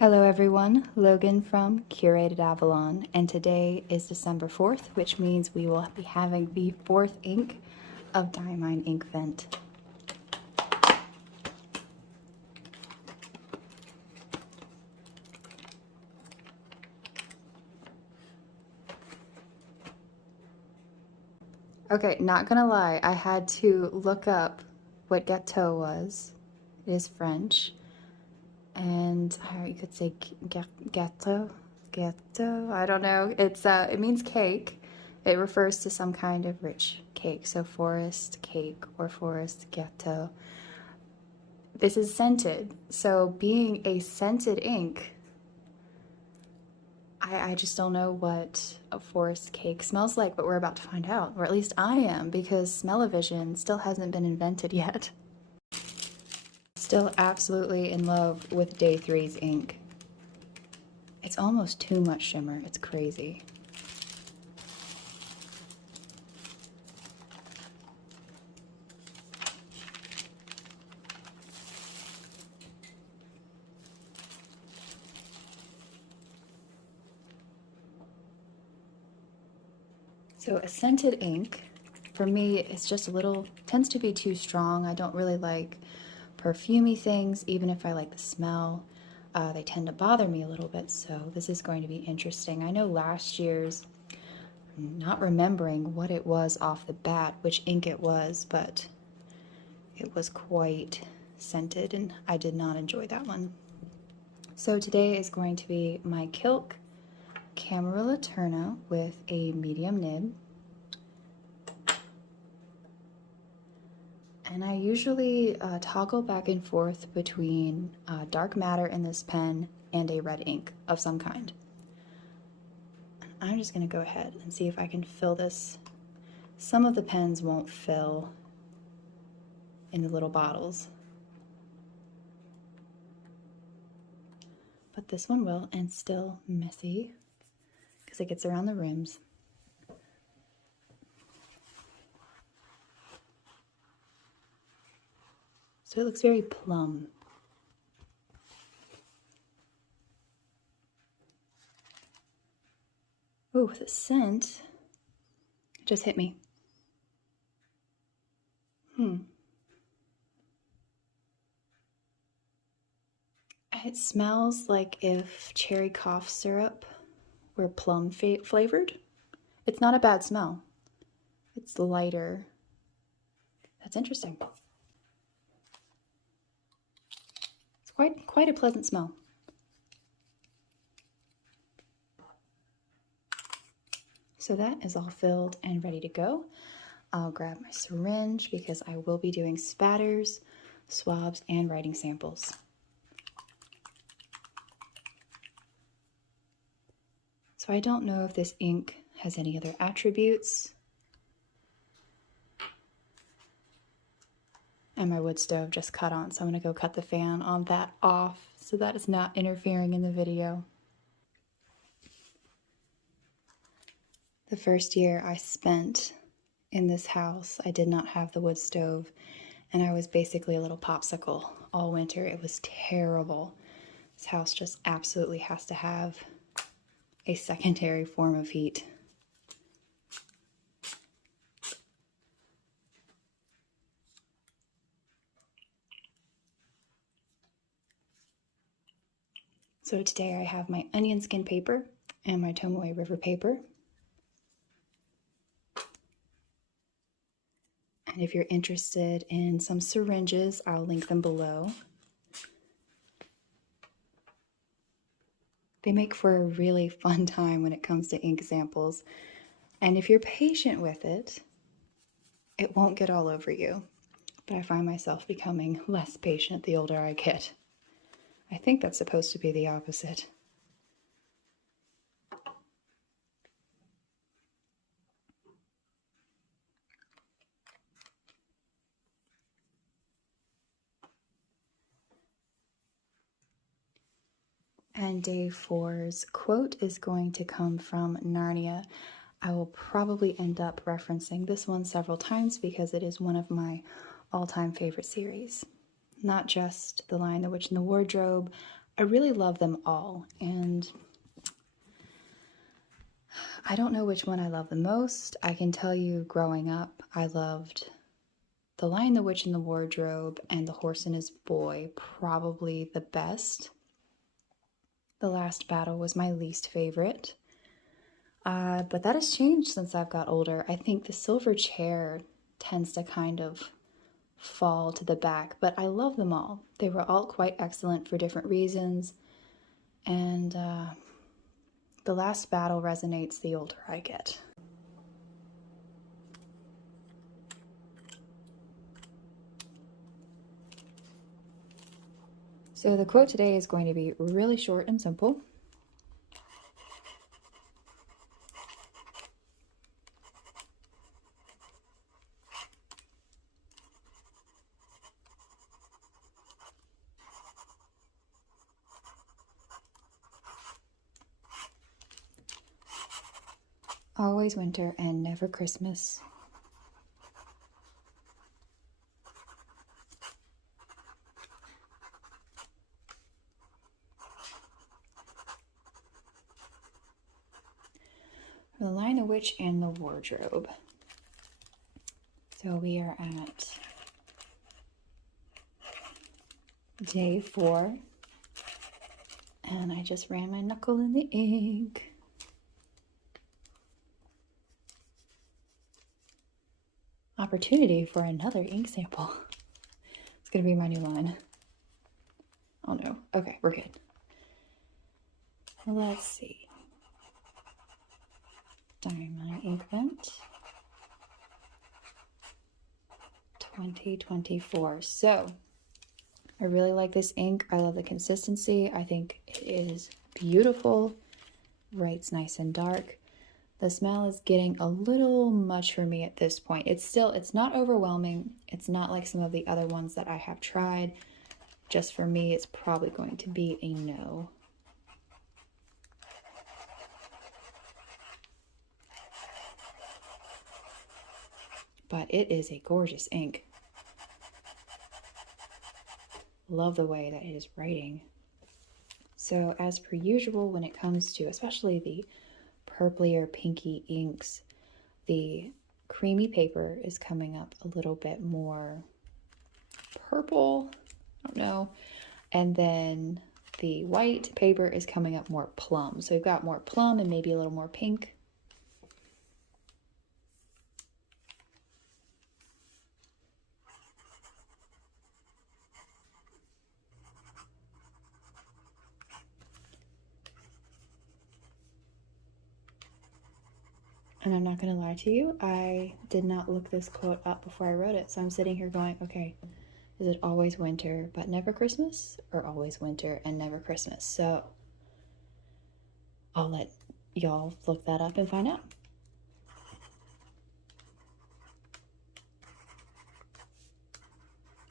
Hello everyone, Logan from Curated Avalon, and today is December 4th, which means we will be having the 4th ink of Diamine Inkvent. Okay, not gonna lie, I had to look up what Gateau was. It is French. And you could say gâteau, I don't know. It means cake. It refers to some kind of rich cake, so forest cake or forest gâteau. This is scented, so being a scented ink, I just don't know what a forest cake smells like, but we're about to find out, or at least I am, because smell-o-vision still hasn't been invented yet. Still absolutely in love with Day 3's ink. It's almost too much shimmer. It's crazy. So a scented ink, for me, it's just a little, tends to be too strong. I don't really like perfumey things, even if I like the smell. They tend to bother me a little bit, so this is going to be interesting. I know last year's, I'm not remembering what it was off the bat, which ink it was, but it was quite scented and I did not enjoy that one. So today is going to be my KILK Camera Laterna with a medium nib. And I usually toggle back and forth between dark matter in this pen and a red ink of some kind. I'm just going to go ahead and see if I can fill this. Some of the pens won't fill in the little bottles, but this one will, and still messy because it gets around the rims. So it looks very plum. Oh, the scent just hit me. It smells like if cherry cough syrup were plum flavored. It's not a bad smell. It's lighter. That's interesting. It's quite a pleasant smell. So that is all filled and ready to go. I'll grab my syringe because I will be doing spatters, swabs, and writing samples. So I don't know if this ink has any other attributes. And my wood stove just cut on, so I'm gonna go cut the fan on that off so that it's not interfering in the video. The first year I spent in this house, I did not have the wood stove, and I was basically a little popsicle all winter. It was terrible. This house just absolutely has to have a secondary form of heat. So today I have my onion skin paper and my Tomoe River paper. And if you're interested in some syringes, I'll link them below. They make for a really fun time when it comes to ink samples. And if you're patient with it, it won't get all over you. But I find myself becoming less patient the older I get. I think that's supposed to be the opposite. And Day 4's quote is going to come from Narnia. I will probably end up referencing this one several times because it is one of my all-time favorite series. Not just The Lion, the Witch, and the Wardrobe. I really love them all, and I don't know which one I love the most. I can tell you growing up, I loved The Lion, the Witch, and the Wardrobe and The Horse and His Boy probably the best. The Last Battle was my least favorite. But that has changed since I've got older. I think the Silver Chair tends to kind of fall to the back, but I love them all. They were all quite excellent for different reasons, and The Last Battle resonates the older I get. So the quote today is going to be really short and simple. Always winter and never Christmas. The Lion, the Witch, and the Wardrobe. So we are at day 4, and I just ran my knuckle in the ink. Opportunity for another ink sample. It's gonna be my new line. Oh no. Okay, we're good. Let's see. Diamine Inkvent 2024. So I really like this ink. I love the consistency. I think it is beautiful. Writes nice and dark. The smell is getting a little much for me at this point. It's not overwhelming. It's not like some of the other ones that I have tried. Just for me, it's probably going to be a no. But it is a gorgeous ink. Love the way that it is writing. So as per usual, when it comes to especially the purpley or pinky inks, the creamy paper is coming up a little bit more purple, I don't know, and then the white paper is coming up more plum. So we've got more plum and maybe a little more pink. And I'm not going to lie to you, I did not look this quote up before I wrote it. So I'm sitting here going, okay, is it always winter but never Christmas, or always winter and never Christmas? So I'll let y'all look that up and find out.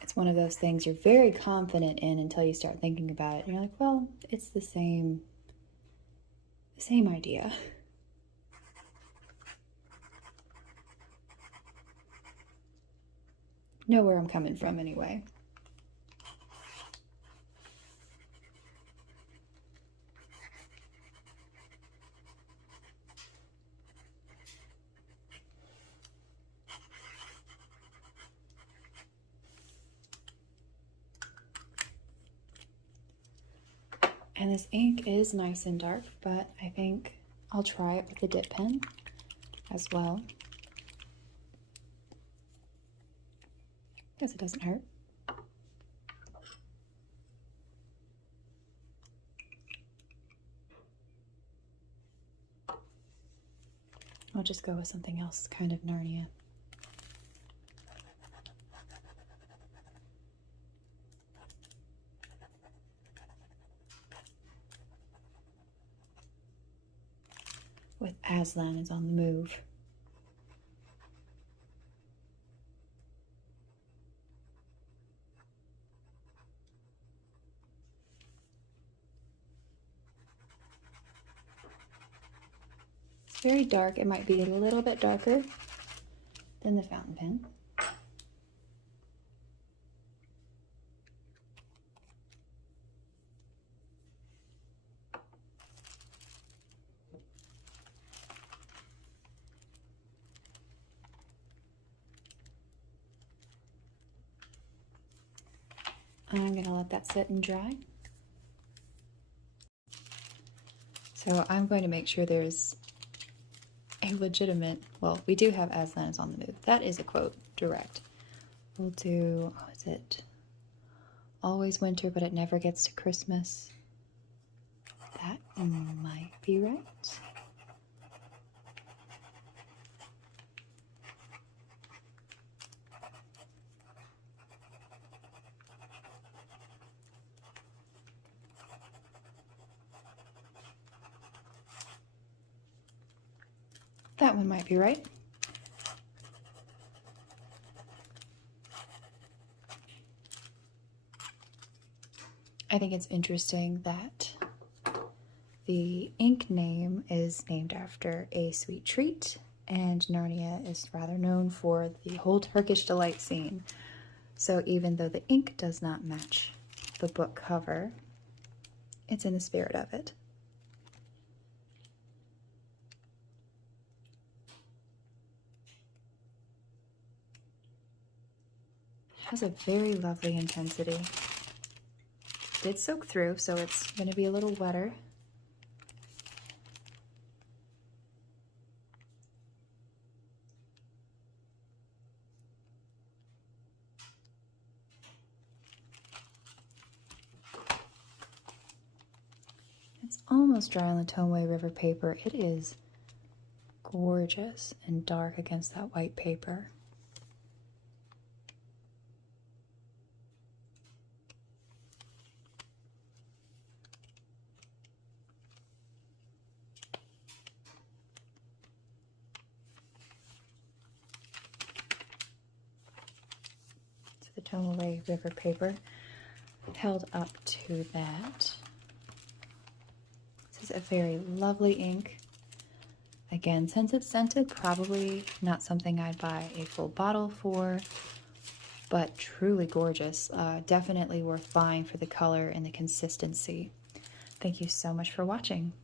It's one of those things you're very confident in until you start thinking about it. And you're like, well, it's the same idea. Know where I'm coming from anyway. And this ink is nice and dark, but I think I'll try it with the dip pen as well, because it doesn't hurt. I'll just go with something else, kind of Narnia. With Aslan is on the move. It's very dark. It might be a little bit darker than the fountain pen. I'm going to let that sit and dry. So I'm going to make sure there's a legitimate, well, we do have Aslan is on the move. That is a quote, direct. We'll do, oh, is it always winter, but it never gets to Christmas? That might be right. That one might be right. I think it's interesting that the ink name is named after a sweet treat, and Narnia is rather known for the whole Turkish delight scene. So even though the ink does not match the book cover, it's in the spirit of it. Has a very lovely intensity. Did soak through, so it's going to be a little wetter. It's almost dry on the Tomei River paper. It is gorgeous and dark against that white paper. The Tomei River paper held up to that. This is a very lovely ink. Again, since it's scented, probably not something I'd buy a full bottle for, but truly gorgeous. Definitely worth buying for the color and the consistency. Thank you so much for watching.